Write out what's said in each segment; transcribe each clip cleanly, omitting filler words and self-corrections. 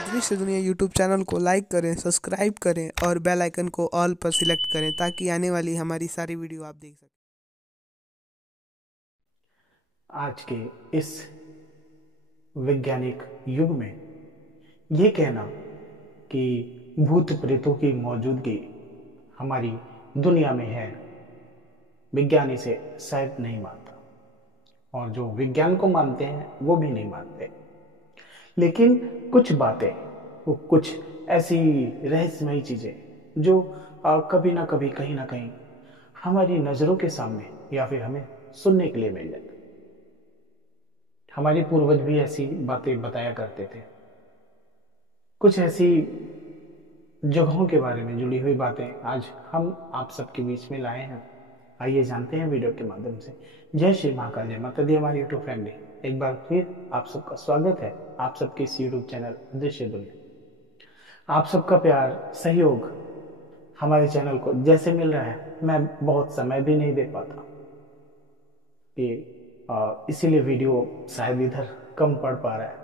अदृश्य दुनिया YouTube channel को लाइक करें, सब्सक्राइब करें और बेल आइकन को ऑल पर सिलेक्ट करें ताकि आने वाली हमारी सारी वीडियो आप देख सकें। आज के इस वैज्ञानिक युग में ये कहना कि भूत प्रेतों की मौजूदगी हमारी दुनिया में है, विज्ञान इसे शायद नहीं मानता, और जो विज्ञान को मानते हैं वो भी नहीं मानते। लेकिन कुछ बातें, वो कुछ ऐसी रहस्यमयी चीजें जो कभी ना कभी कहीं ना कहीं हमारी नजरों के सामने या फिर हमें सुनने के लिए मिल जाती। हमारे पूर्वज भी ऐसी बातें बताया करते थे। कुछ ऐसी जगहों के बारे में जुड़ी हुई बातें आज हम आप सबके बीच में लाए हैं। आइए जानते हैं वीडियो के माध्यम से। जय श्री महाकाल, जय माता दी हमारी यूट्यूब फैमिली। एक बार फिर आप सबका स्वागत है आप सबके इस यूट्यूब चैनल अदृश्य दुनिया। आप सबका प्यार, सहयोग हमारे चैनल को जैसे मिल रहा है, मैं बहुत समय भी नहीं दे पाता, इसीलिए वीडियो शायद इधर कम पड़ पा रहा है,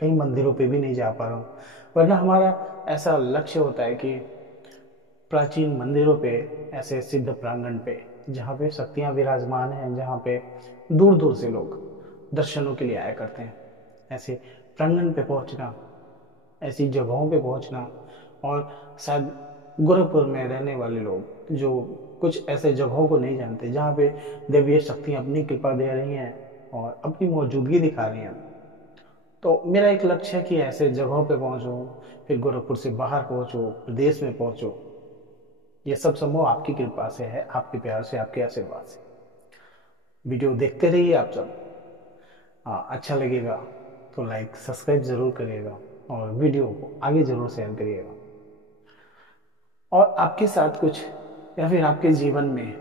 कहीं मंदिरों पे भी नहीं जा पा रहा हूँ। वरना हमारा ऐसा लक्ष्य होता है कि प्राचीन मंदिरों पे, ऐसे सिद्ध प्रांगण पे जहाँ पे शक्तियाँ विराजमान हैं, जहाँ पे दूर दूर से लोग दर्शनों के लिए आया करते हैं, ऐसे प्रांगण पे पहुँचना, ऐसी जगहों पे पहुँचना। और शायद गोरखपुर में रहने वाले लोग जो कुछ ऐसे जगहों को नहीं जानते जहाँ पे देवीय शक्तियाँ अपनी कृपा दे रही हैं और अपनी मौजूदगी दिखा रही हैं, तो मेरा एक लक्ष्य है कि ऐसे जगहों पे पहुंचूं, फिर गोरखपुर से बाहर पहुंचूं, प्रदेश में पहुंचूं। ये सब संभव आपकी कृपा से है, आपके प्यार से, आपके आशीर्वाद से। वीडियो देखते रहिए आप सब। अच्छा लगेगा तो लाइक सब्सक्राइब जरूर करिएगा और वीडियो को आगे जरूर शेयर करिएगा। और आपके साथ कुछ या फिर आपके जीवन में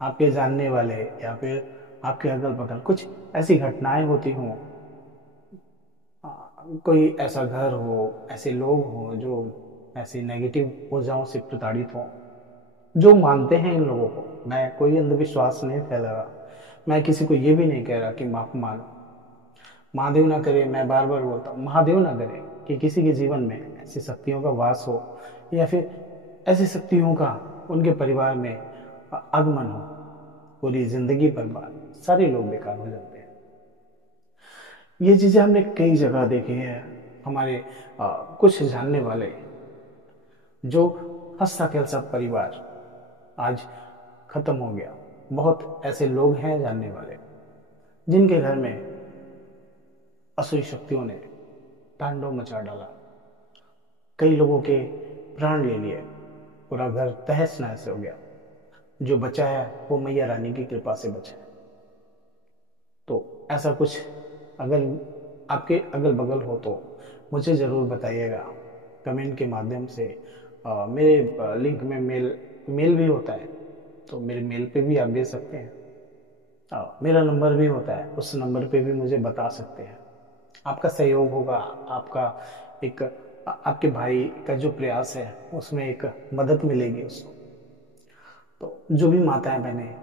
आपके जानने वाले या फिर आपके अगल बगल कुछ ऐसी घटनाएं होती हों, कोई ऐसा घर हो, ऐसे लोग हों जो ऐसी नेगेटिव ऊर्जाओं से प्रताड़ित हों, जो मानते हैं इन लोगों को। मैं कोई अंधविश्वास नहीं फैला रहा, मैं किसी को ये भी नहीं कह रहा कि माफ मानो, महादेव ना करे, मैं बार बार बोलता हूँ महादेव ना करे कि किसी के जीवन में ऐसी शक्तियों का वास हो या फिर ऐसी शक्तियों का उनके परिवार में आगमन हो। पूरी जिंदगी बर्बाद, सारे लोग बेकार हो जाते हैं। ये चीजें हमने कई जगह देखी है। हमारे कुछ जानने वाले जो हंसता खेलता परिवार आज खत्म हो गया। बहुत ऐसे लोग हैं जानने वाले जिनके घर में असुरी शक्तियों ने तांडव मचा डाला, कई लोगों के प्राण ले लिए, पूरा घर तहस नहस हो गया। जो बचा है वो मैया रानी की कृपा से बचा है। तो ऐसा कुछ अगर आपके अगल बगल हो तो मुझे ज़रूर बताइएगा कमेंट के माध्यम से। मेरे लिंक में मेल भी होता है, तो मेरे मेल पे भी आप दे सकते हैं। मेरा नंबर भी होता है, उस नंबर पे भी मुझे बता सकते हैं। आपका सहयोग होगा, आपका एक आपके भाई का जो प्रयास है उसमें एक मदद मिलेगी उसको। तो जो भी माताएं बहनें,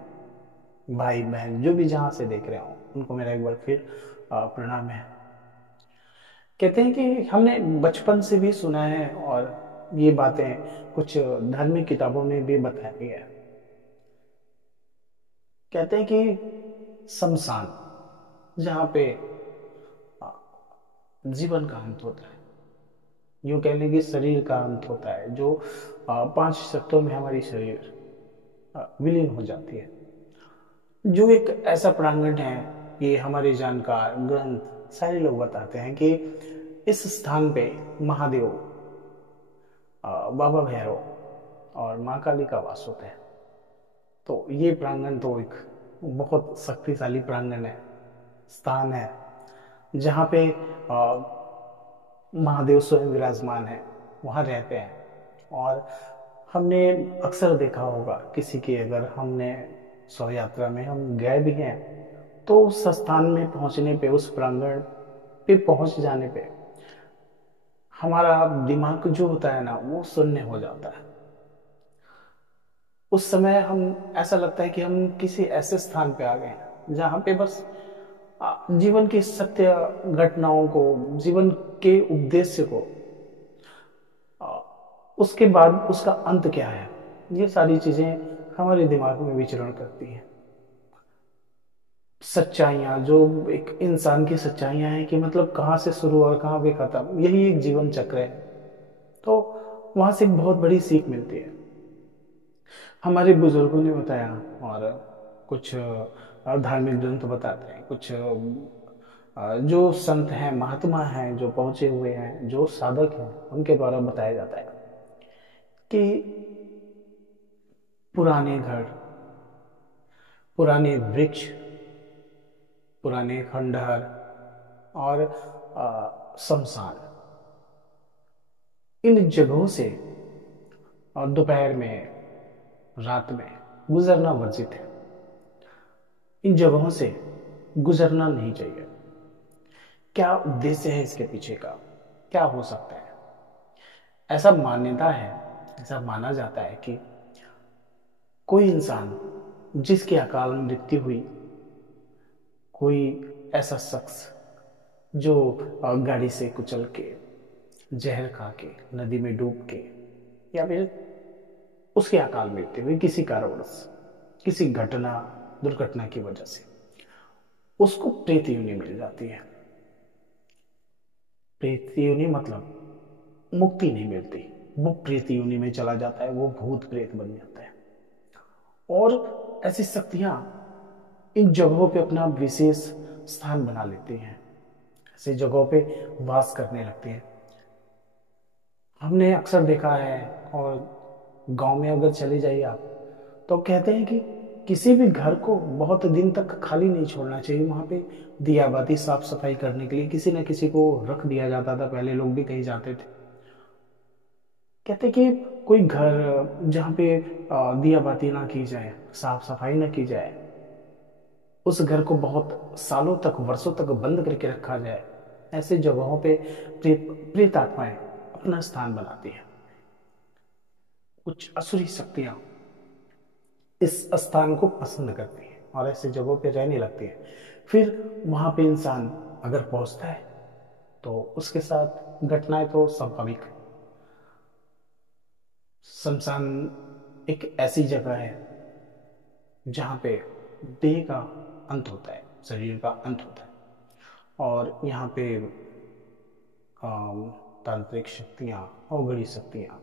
भाई बहन जो भी जहाँ से देख रहे हो, उनको मेरा एक बार फिर प्रणाम है। कहते हैं कि हमने बचपन से भी सुना है और ये बातें कुछ धार्मिक किताबों में भी बताया गया है। कहते हैं कि शमशान, जहाँ पे जीवन का अंत होता है, यूं कह लें कि शरीर का अंत होता है, जो 5 तत्वों में हमारी शरीर विलीन हो जाती है। जो एक ऐसा प्रांगण है कि हमारे जानकार ग्रंथ सारे लोग बताते हैं कि इस स्थान पे महादेव, बाबा भैरव और माँ काली का वास होता है। तो ये प्रांगण तो एक बहुत शक्तिशाली प्रांगण है, स्थान है, जहाँ पे महादेव स्वयं विराजमान है, वहाँ रहते हैं। और हमने अक्सर देखा होगा किसी की, अगर हमने शव यात्रा में हम गए भी हैं तो उस स्थान में पहुंचने पे, उस प्रांगण पे पहुंच जाने पे हमारा दिमाग जो होता है ना वो शून्य हो जाता है। उस समय हम ऐसा लगता है कि हम किसी ऐसे स्थान पे आ गए हैं जहाँ पे बस जीवन की सत्य घटनाओं को, जीवन के उद्देश्य को, आ, उसके बाद उसका अंत क्या है, ये सारी चीजें हमारे दिमाग में विचरण करती हैं। सच्चाइयां जो एक इंसान की सच्चाइयां हैं कि मतलब कहाँ से शुरू और कहाँ पे खत्म, यही एक जीवन चक्र है। तो वहां से एक बहुत बड़ी सीख मिलती है। हमारे बुजुर्गों ने बताया, और कुछ धार्मिक ग्रंथ बताते हैं, कुछ जो संत हैं, महात्मा हैं, जो पहुंचे हुए हैं, जो साधक हैं, उनके द्वारा बताया जाता है कि पुराने घर, पुराने वृक्ष, पुराने खंडहर और शमशान, इन जगहों से और दोपहर में, रात में गुजरना वर्जित है। इन जगहों से गुजरना नहीं चाहिए। क्या उद्देश्य है इसके पीछे का, क्या हो सकता है? ऐसा मान्यता है, ऐसा माना जाता है कि कोई इंसान जिसकी अकाल मृत्यु हुई, कोई ऐसा शख्स जो गाड़ी से कुचल के, जहर खा के, नदी में डूब के, या फिर उसकी अकाल मृत्यु हुई किसी कारणवश, किसी घटना, दुर्घटना की वजह से, उसको प्रेत योनि मिल जाती है। प्रेत योनि मतलब मुक्ति नहीं मिलती, वो प्रेत योनि में चला जाता है, वो भूत प्रेत बन जाता है। और ऐसी शक्तियां इन जगहों पे अपना विशेष स्थान बना लेती हैं, ऐसी जगहों पे वास करने लगती हैं। हमने अक्सर देखा है, और गांव में अगर चले जाइए आप, तो कहते हैं कि किसी भी घर को बहुत दिन तक खाली नहीं छोड़ना चाहिए। वहां पे दिया बाती साफ सफाई करने के लिए किसी न किसी को रख दिया जाता था, पहले लोग भी कहीं जाते थे। कहते कि कोई घर जहाँ पे दिया बाती ना की जाए, साफ सफाई ना की जाए, उस घर को बहुत सालों तक, वर्षों तक बंद करके रखा जाए, ऐसे जगहों पे प्रेत आत्माएं अपना स्थान बनाती हैं। कुछ असुरी शक्तियां इस स्थान को पसंद करती हैं और ऐसे जगहों पे रहने लगती हैं। फिर वहां पे इंसान अगर पहुंचता है तो उसके साथ घटनाएं तो स्वाभाविक है। शमशान एक ऐसी जगह है जहाँ पे देह का अंत होता है, शरीर का अंत होता है, और यहाँ पे तांत्रिक शक्तियाँ, अवगढ़ी शक्तियाँ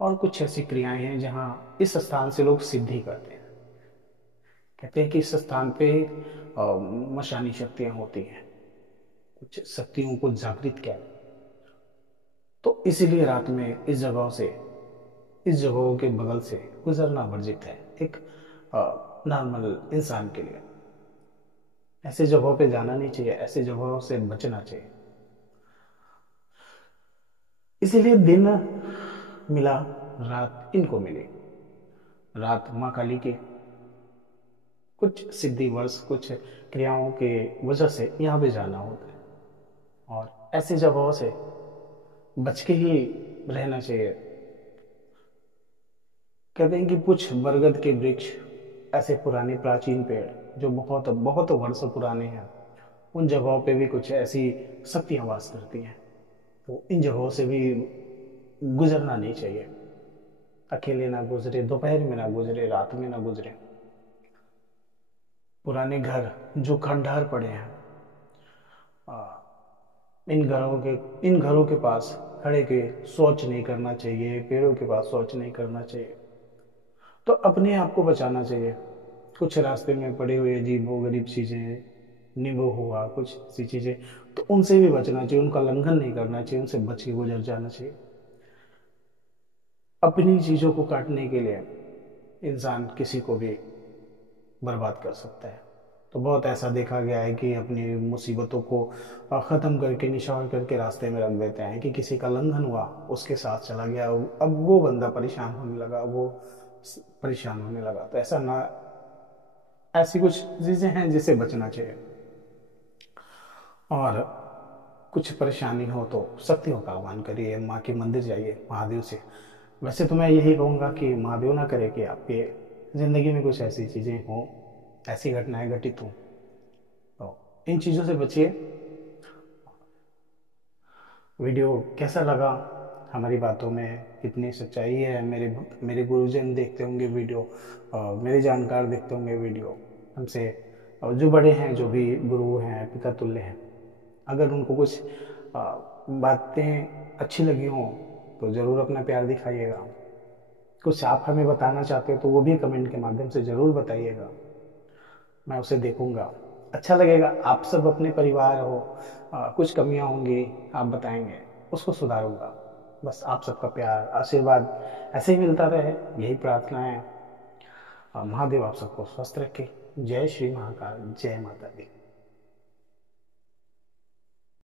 और कुछ ऐसी क्रियाएं हैं जहाँ इस स्थान से लोग सिद्धि करते हैं। कहते हैं कि इस स्थान पे मशानी शक्तियां होती हैं, कुछ शक्तियों को जागृत किया। तो इसीलिए रात में इस जगहों से, इस जगहों के बगल से गुजरना वर्जित है एक नॉर्मल इंसान के लिए। ऐसे जगहों पे जाना नहीं चाहिए, ऐसे जगहों से बचना चाहिए। इसीलिए दिन मिला, रात इनको मिली। रात माँ काली की कुछ सिद्धि वर्ष, कुछ क्रियाओं के वजह से यहाँ पे जाना होता है, और ऐसी जगहों से बच के ही रहना चाहिए। कहते हैं कि कुछ बरगद के वृक्ष, ऐसे पुराने प्राचीन पेड़ जो बहुत बहुत वर्ष पुराने हैं, उन जगहों पे भी कुछ ऐसी शक्तियां वास करती हैं। तो इन जगहों से भी गुजरना नहीं चाहिए। अकेले ना गुजरे, दोपहर में ना गुजरे, रात में ना गुजरे। पुराने घर जो खंडहर पड़े हैं, इन घरों के पास खड़े के शौच नहीं करना चाहिए, पेड़ों के पास शौच नहीं करना चाहिए। तो अपने आप को बचाना चाहिए। कुछ रास्ते में पड़े हुए अजीबो गरीब चीजें, नींबू हुआ, कुछ ऐसी चीजें, तो उनसे भी बचना चाहिए, उनका लंघन नहीं करना चाहिए, उनसे बच के गुजर जाना चाहिए। अपनी चीजों को काटने के लिए इंसान किसी को भी बर्बाद कर सकता है। तो बहुत ऐसा देखा गया है कि अपनी मुसीबतों को खत्म करके, निशान करके रास्ते में रख देते हैं कि किसी का लंघन हुआ, उसके साथ चला गया, अब वो बंदा परेशान होने लगा, वो परेशान होने लगा। तो ऐसा ना, ऐसी कुछ चीजें हैं जिससे बचना चाहिए। और कुछ परेशानी हो तो शक्तियों का आह्वान करिए, माँ के मंदिर जाइए, महादेव से। वैसे तो मैं यही कहूँगा कि महादेव ना करे कि आपके ज़िंदगी में कुछ ऐसी चीज़ें हों, ऐसी घटनाएं घटित हों, तो इन चीज़ों से बचिए। वीडियो कैसा लगा, हमारी बातों में कितनी सच्चाई है, मेरे गुरुजन देखते होंगे वीडियो, मेरे जानकार देखते होंगे वीडियो हमसे, और जो बड़े हैं, जो भी गुरु हैं, पिता तुल्य हैं, अगर उनको कुछ बातें अच्छी लगी हों तो ज़रूर अपना प्यार दिखाइएगा। कुछ आप हमें बताना चाहते हो तो वो भी कमेंट के माध्यम से ज़रूर बताइएगा, मैं उसे देखूंगा, अच्छा लगेगा। आप सब अपने परिवार हो, कुछ कमियां होंगी आप बताएंगे, उसको सुधारूंगा। बस आप सबका प्यार आशीर्वाद ऐसे ही मिलता रहे, यही प्रार्थना है। महादेव आप सबको स्वस्थ रखे। जय श्री महाकाल, जय माता दी।